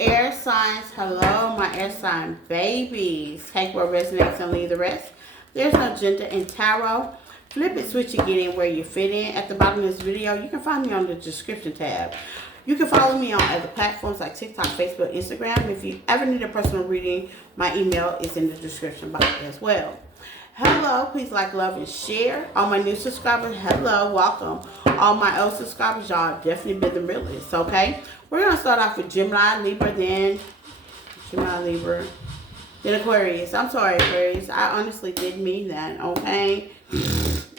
Air signs, hello, my air sign babies. Take what resonates and leave the rest. There's no gender in tarot. Flip it, switch it, get in where you fit in. At the bottom of this video, you can find me on the description tab. You can follow me on other platforms like TikTok, Facebook, Instagram. If you ever need a personal reading, my email is in the description box as well. Hello, please like, love, and share. All my new subscribers, hello, welcome. All my old subscribers, y'all definitely been the realest, okay? We're going to start off with Gemini, Libra, then Aquarius. I'm sorry, Aquarius. I honestly didn't mean that, okay?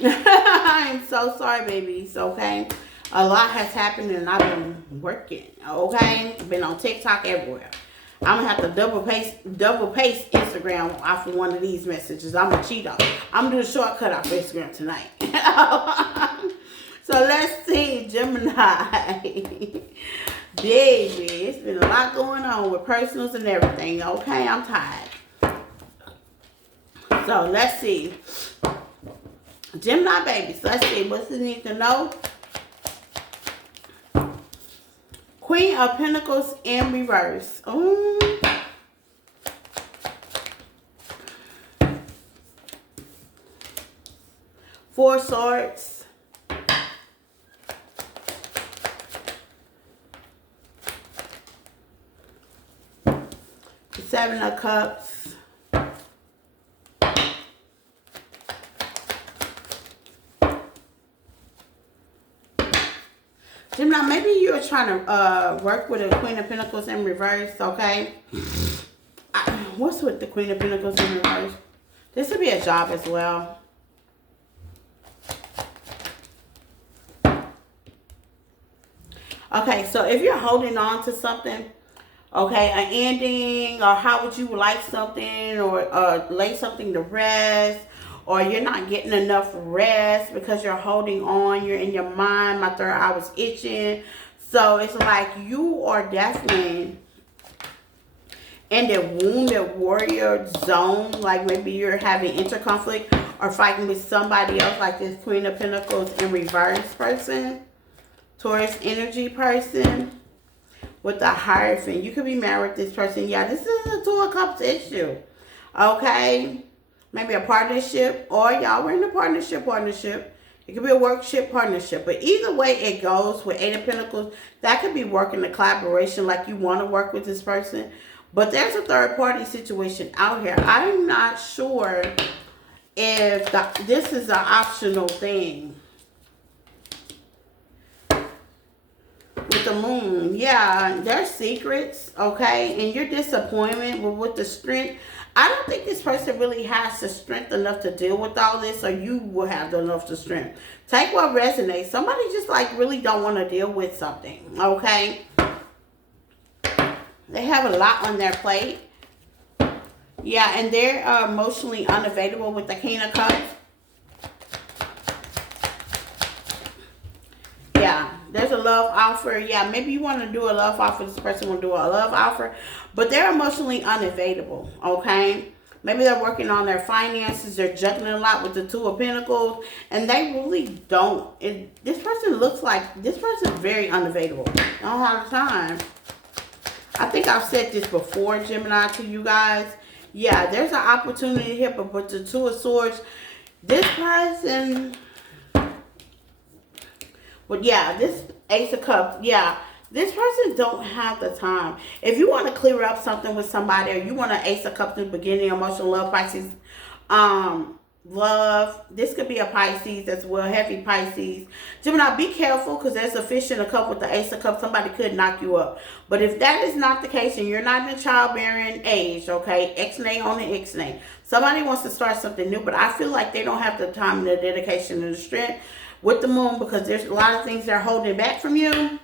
I'm so sorry, babies, okay? A lot has happened and I've been working, okay? Been on TikTok everywhere. I'm going to have to double paste Instagram off of one of these messages. I'm going to cheat off. I'm going to do a shortcut off Instagram tonight. So let's see, Gemini. Baby, it's been a lot going on with personals and everything. Okay, I'm tired. So let's see. Gemini babies, let's see. What's it need to know? Queen of Pentacles in reverse. Four Swords. The Seven of Cups. Gemini, maybe you're trying to work with a Queen of Pentacles in reverse, okay? What's with the Queen of Pentacles in reverse? This would be a job as well. Okay, so if you're holding on to something, okay, an ending, or how would you like something, or lay something to rest, or you're not getting enough rest because you're holding on, you're in your mind, my third eye was itching. So it's like you are definitely in the wounded warrior zone, like maybe you're having interconflict or fighting with somebody else, like this Queen of Pentacles in reverse person, Taurus energy person with the Hierophant. You could be married with this person. Yeah, this is a Two of Cups issue, okay? Maybe a partnership, or y'all were in a partnership. It could be a workship partnership. But either way it goes with Eight of Pentacles, that could be working a collaboration, like you want to work with this person. But there's a third party situation out here. I'm not sure if this is an optional thing. With the Moon, yeah, there's secrets, okay? And your disappointment with the strength. I don't think this person really has the strength enough to deal with all this, or you will have enough to strength. Take what resonates. Somebody just like really don't want to deal with something, okay? They have a lot on their plate. Yeah, and they're emotionally unavailable with the King of Cups. Yeah, there's a love offer. Yeah, maybe you want to do a love offer. This person will do a love offer. But they're emotionally unavailable, okay? Maybe they're working on their finances. They're juggling a lot with the Two of Pentacles. And they really don't. This person looks like, this person's very unavailable. They don't have time. I think I've said this before, Gemini, to you guys. Yeah, there's an opportunity here. But with the Two of Swords, this person... But yeah, this Ace of Cups, yeah, this person don't have the time. If you want to clear up something with somebody, or you want an Ace of Cups in the beginning, emotional love, Pisces, love, this could be a Pisces as well, heavy Pisces. Gemini, be careful, because there's a fish in a cup with the Ace of Cups. Somebody could knock you up. But if that is not the case, and you're not in a childbearing age, okay, X-nay on the X-nay. Somebody wants to start something new, but I feel like they don't have the time and the dedication and the strength with the Moon, because there's a lot of things they're holding back from you,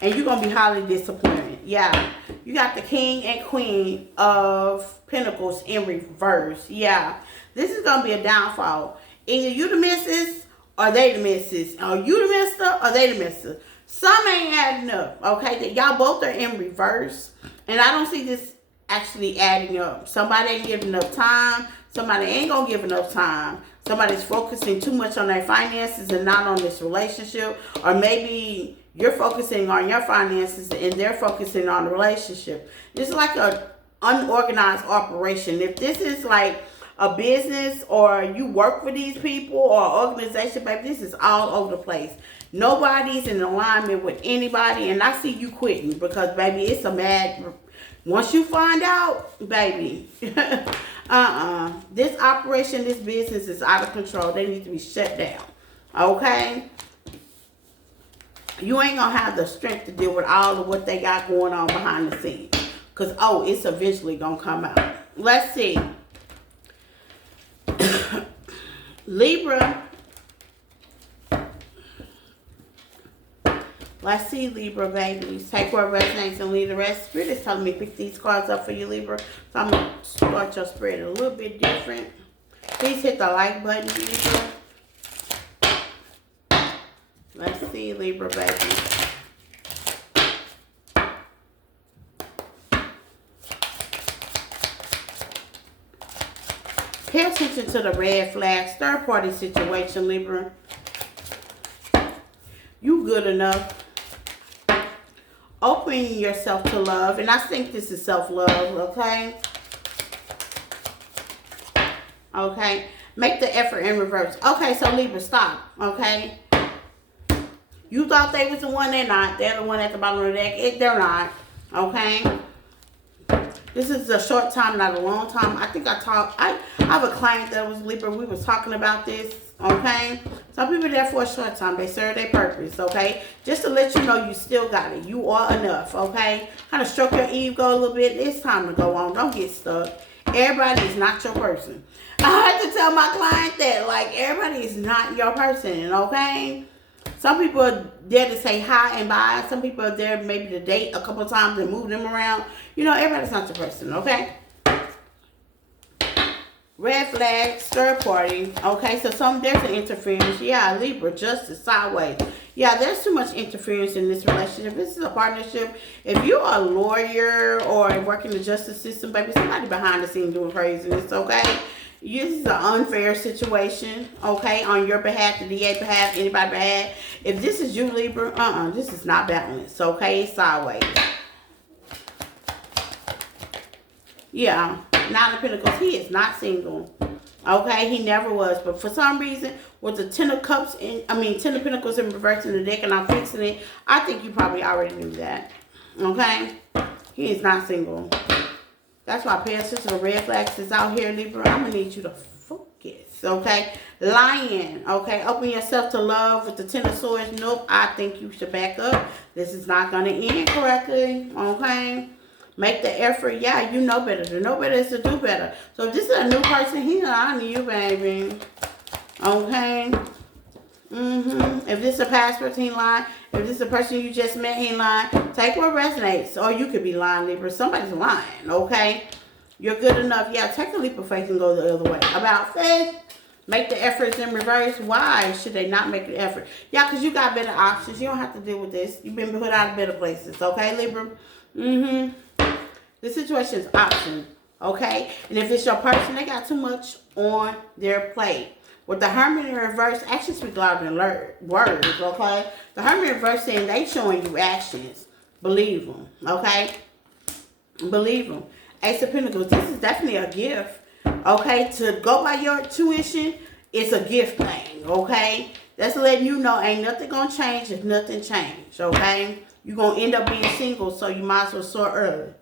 and you're going to be highly disappointed. Yeah, you got the King and Queen of Pentacles in reverse. Yeah, this is going to be a downfall. Either you the missus, or they the missus. Or you the mister, or they the mister. Some ain't adding up, okay? Y'all both are in reverse, and I don't see this actually adding up. Somebody ain't giving enough time. Somebody ain't gonna give enough time. Somebody's focusing too much on their finances and not on this relationship. Or maybe you're focusing on your finances and they're focusing on the relationship. It's like a unorganized operation. If this is like a business or you work for these people or organization, baby, this is all over the place. Nobody's in alignment with anybody, and I see you quitting because, baby, it's a mad. Once you find out, baby, this operation, this business is out of control. They need to be shut down. Okay? You ain't gonna have the strength to deal with all of what they got going on behind the scenes. Because, it's eventually gonna come out. Let's see. Libra. Let's see, Libra, babies. Take what resonates and leave the rest. Spirit is telling me pick these cards up for you, Libra. So I'm going to start your spread a little bit different. Please hit the like button, Libra. Let's see, Libra, baby. Pay attention to the red flags. Third party situation, Libra. You good enough. Open yourself to love. And I think this is self-love, okay? Okay. Make the effort in reverse. Okay, so Libra, stop, okay? You thought they was the one, they're not. They're the one at the bottom of the deck. They're not, okay? This is a short time, not a long time. I think I have a client that was Libra. We was talking about this, okay? Some people are there for a short time. They serve their purpose, okay? Just to let you know you still got it. You are enough, okay? Kind of stroke your ego a little bit. It's time to go on. Don't get stuck. Everybody is not your person. I had to tell my client that, like, everybody is not your person, okay? Some people are there to say hi and bye. Some people are there maybe to date a couple of times and move them around. You know, everybody's not your person, okay? Red flag, third party. Okay, so there's an interference. Yeah, Libra, justice, sideways. Yeah, there's too much interference in this relationship. This is a partnership. If you're a lawyer or working the justice system, baby, somebody behind the scene doing craziness, okay? This is an unfair situation, okay, on your behalf, the DA behalf, anybody's behalf. If this is you, Libra, this is not balanced, okay? It's sideways. Yeah, Nine of Pentacles, he is not single, okay? He never was, but for some reason, with the Ten of Cups, Ten of Pentacles in reverse in the deck, and I'm fixing it, I think you probably already knew that, okay? He is not single. That's why pay attention to the red flags is out here, Libra. I'm going to need you to focus, okay? Lion, okay? Open yourself to love with the Ten of Swords. Nope, I think you should back up. This is not going to end correctly, okay? Make the effort. Yeah, you know better. To know better is to do better. So if this is a new person, he's on you, baby. Okay? If this is a past person, he lying. If this is a person you just met, he lying. Take what resonates. Or you could be lying, Libra. Somebody's lying, okay? You're good enough. Yeah, take a leap of faith and go the other way. About faith, make the efforts in reverse. Why should they not make the effort? Yeah, because you got better options. You don't have to deal with this. You've been put out of better places, okay, Libra? The situation is option, okay? And if it's your person, they got too much on their plate. With the Hermit in reverse, actions speak louder than words, okay? The Hermit in reverse saying they showing you actions. Believe them, okay? Believe them. Ace of Pentacles, this is definitely a gift, okay? To go by your intuition, it's a gift thing, okay? That's letting you know ain't nothing gonna change if nothing changed, okay? You're gonna end up being single, so you might as well start early.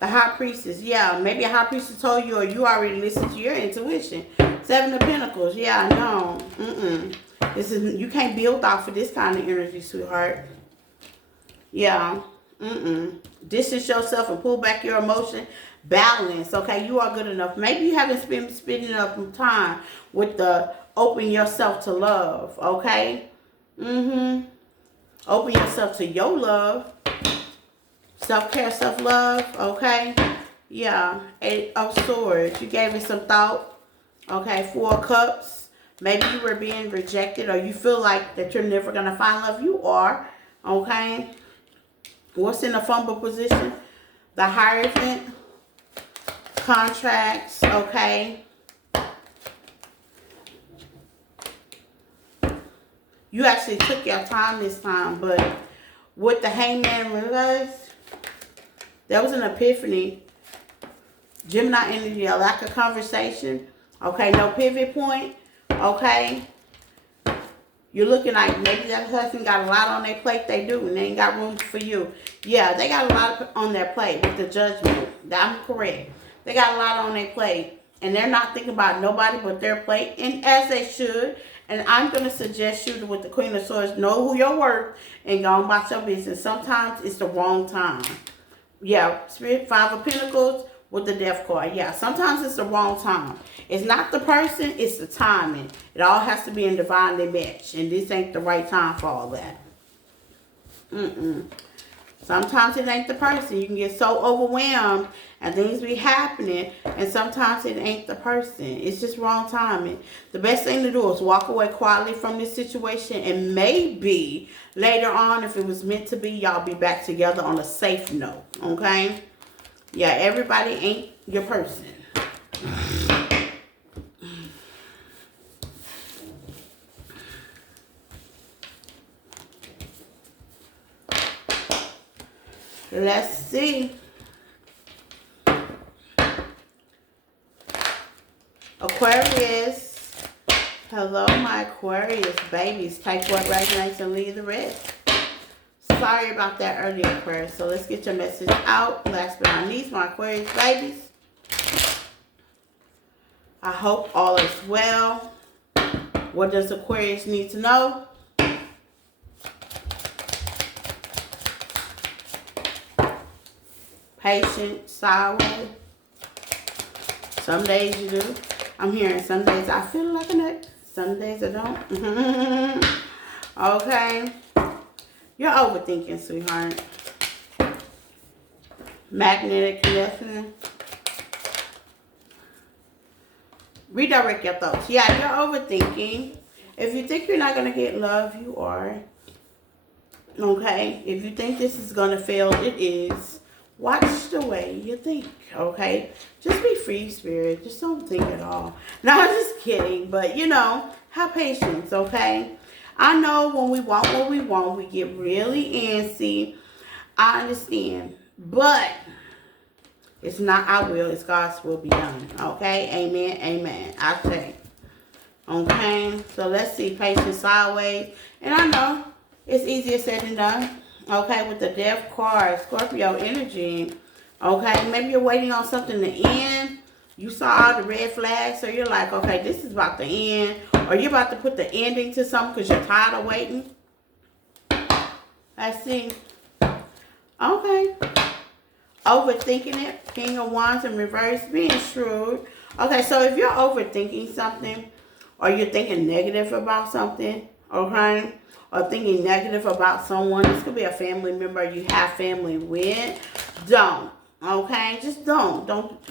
The High Priestess, yeah, maybe a High Priestess told you or you already listened to your intuition. Seven of Pentacles, yeah, no, This is, you can't build off of this kind of energy, sweetheart. Yeah, Distance yourself and pull back your emotion. Balance, okay, you are good enough. Maybe you haven't been spending enough time with the open yourself to love, okay? Open yourself to your love. Self-care, self-love, okay? Yeah, Eight of Swords. You gave it some thought. Okay, Four of Cups. Maybe you were being rejected or you feel like that you're never going to find love. You are, okay? What's in the fumble position? The Hierophant, contracts, okay? You actually took your time this time, but with the Hangman reverse, there was an epiphany. Gemini energy, a lack of conversation, okay? No pivot point, okay? You're looking like maybe that person got a lot on their plate. They do, and they ain't got room for you. Yeah, they got a lot on their plate with the Judgment. I'm correct. They got a lot on their plate, and they're not thinking about nobody but their plate, and as they should. And I'm going to suggest you with the Queen of Swords, know who you're worth and go about your business. Sometimes it's the wrong time. Yeah, Spirit, Five of Pentacles with the Death card. Yeah, sometimes it's the wrong time. It's not the person, it's the timing. It all has to be in divinely match. And this ain't the right time for all that. Sometimes it ain't the person. You can get so overwhelmed and things be happening, and sometimes it ain't the person. It's just wrong timing. The best thing to do is walk away quietly from this situation, and maybe later on, if it was meant to be, y'all be back together on a safe note, okay? Yeah, everybody ain't your person. Let's see. Aquarius. Hello, my Aquarius babies. Take what resonates and leave the rest. Sorry about that earlier, Aquarius. So let's get your message out. Last but not least, my Aquarius babies. I hope all is well. What does Aquarius need to know? Patient, sideways. Some days you do. I'm hearing some days I feel like a nut. Some days I don't. Okay. You're overthinking, sweetheart. Magnetic connection. Redirect your thoughts. Yeah, you're overthinking. If you think you're not going to get love, you are. Okay? If you think this is going to fail, it is. Watch the way you think, okay? Just be free, spirit. Just don't think at all. No, I'm just kidding. But, you know, have patience, okay? I know when we want what we want, we get really antsy. I understand. But it's not our will. It's God's will be done, okay? Amen, amen. I say. Okay? So let's see. Patience sideways. And I know it's easier said than done. Okay, with the Death card, Scorpio energy. Okay, maybe you're waiting on something to end. You saw all the red flags, so you're like, okay, this is about to end. Or you're about to put the ending to something because you're tired of waiting. Let's see. Okay. Overthinking it. King of Wands in reverse, being shrewd. Okay, so if you're overthinking something, or you're thinking negative about something, okay, or thinking negative about someone, this could be a family member you have family with, don't. Okay? Just don't. Don't.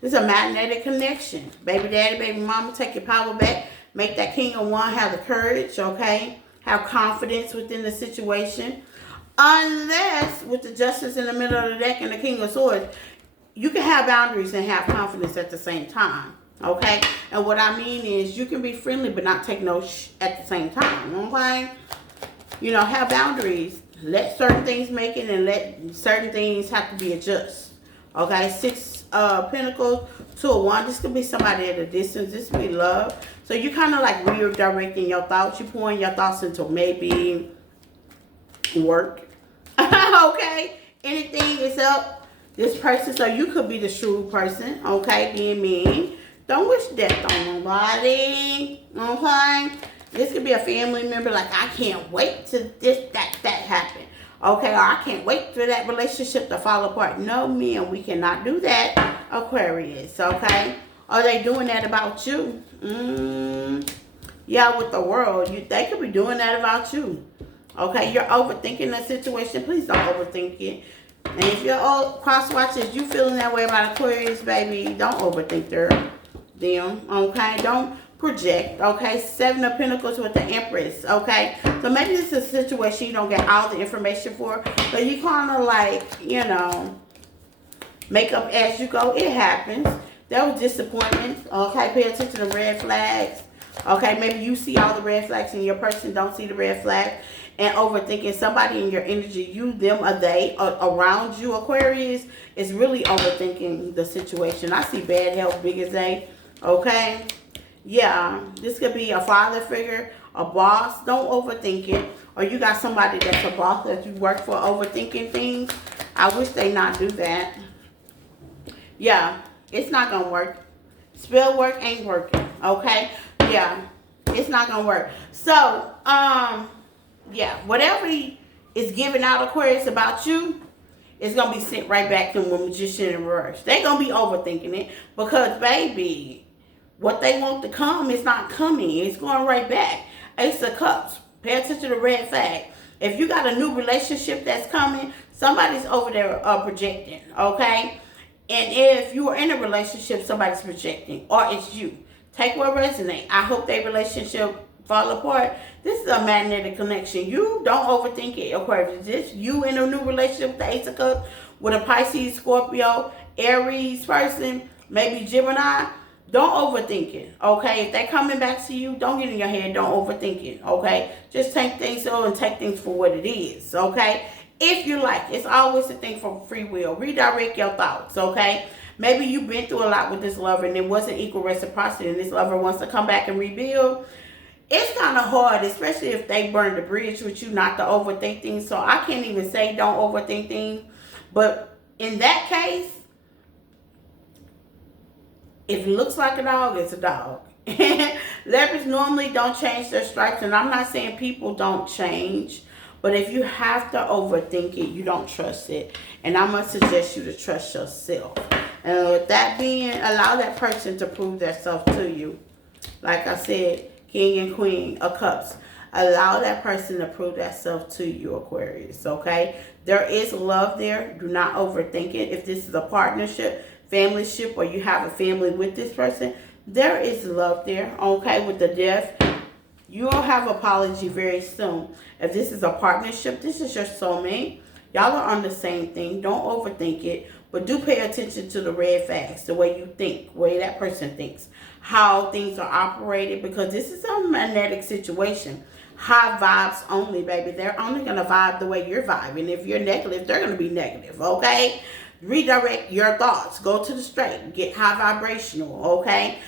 This is a magnetic connection. Baby daddy, baby mama, take your power back. Make that King of Wands have the courage, okay? Have confidence within the situation. Unless, with the Justice in the middle of the deck and the King of Swords, you can have boundaries and have confidence at the same time. Okay? And what I mean is you can be friendly but not take no at the same time. Okay? You know, have boundaries. Let certain things make it and let certain things have to be adjusted. Okay? Six Pentacles, Two of Wands. This could be somebody at a distance. This could be love. So you kind of like redirecting your thoughts. You're pouring your thoughts into maybe work. Okay? Anything is up. This person, so you could be the shrewd person. Okay? Being mean. Don't wish death on nobody, okay? This could be a family member, like, I can't wait to that happen, okay? Or I can't wait for that relationship to fall apart. No, man, we cannot do that, Aquarius, okay? Are they doing that about you? Yeah, with the world, they could be doing that about you, okay? You're overthinking the situation. Please don't overthink it. And if you're all cross watchers, you feeling that way about Aquarius, baby, don't overthink them, okay? Don't project, okay? Seven of Pentacles with the Empress, okay? So maybe this is a situation you don't get all the information for, but you kind of like, you know, make up as you go. It happens. There was disappointment, okay? Pay attention to the red flags, okay? Maybe you see all the red flags and your person don't see the red flag, and overthinking. Somebody in your energy, you, them, or they, around you, Aquarius, is really overthinking the situation. I see bad health, big as they, okay? Yeah, this could be a father figure, a boss. Don't overthink it. Or you got somebody that's a boss that you work for overthinking things. I wish they not do that. Yeah, it's not going to work. Spell work ain't working, okay? Yeah, it's not going to work. So, yeah, whatever is giving out, Aquarius, about you, it's going to be sent right back to the Magician in reverse. They're going to be overthinking it because, baby, what they want to come is not coming. It's going right back. Ace of Cups. Pay attention to the red flag. If you got a new relationship that's coming, somebody's over there projecting, okay? And if you are in a relationship, somebody's projecting, or it's you. Take what resonates. I hope their relationship fall apart. This is a magnetic connection. You don't overthink it, Aquarius. This you in a new relationship with the Ace of Cups, with a Pisces, Scorpio, Aries person, maybe Gemini. Don't overthink it, okay? If they're coming back to you, don't get in your head. Don't overthink it, okay? Just take things and take things for what it is, okay? If you like, it's always a thing for free will. Redirect your thoughts, okay? Maybe you've been through a lot with this lover and it wasn't equal reciprocity and this lover wants to come back and rebuild. It's kind of hard, especially if they burned the bridge with you, not to overthink things. So I can't even say don't overthink things. But in that case, if it looks like a dog, it's a dog. Leopards normally don't change their stripes. And I'm not saying people don't change. But if you have to overthink it, you don't trust it. And I'm going to suggest you to trust yourself. And with that being, allow that person to prove themselves to you. Like I said, King and Queen of Cups. Allow that person to prove themselves to you, Aquarius. Okay? There is love there. Do not overthink it. If this is a partnership, familyship, or you have a family with this person, there is love there. Okay? With the death, you'll have apology very soon. If this is a partnership, this is your soulmate. Y'all are on the same thing. Don't overthink it. But do pay attention to the red flags, the way you think, the way that person thinks, how things are operated, because this is a magnetic situation. High vibes only, baby. They're only going to vibe the way you're vibing. If you're negative, they're going to be negative, okay? Redirect your thoughts. Go to the straight. Get high vibrational, okay?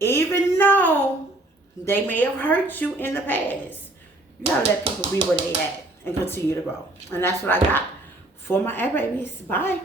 Even though they may have hurt you in the past, you got to let people be where they at and continue to grow. And that's what I got for my air babies. Bye.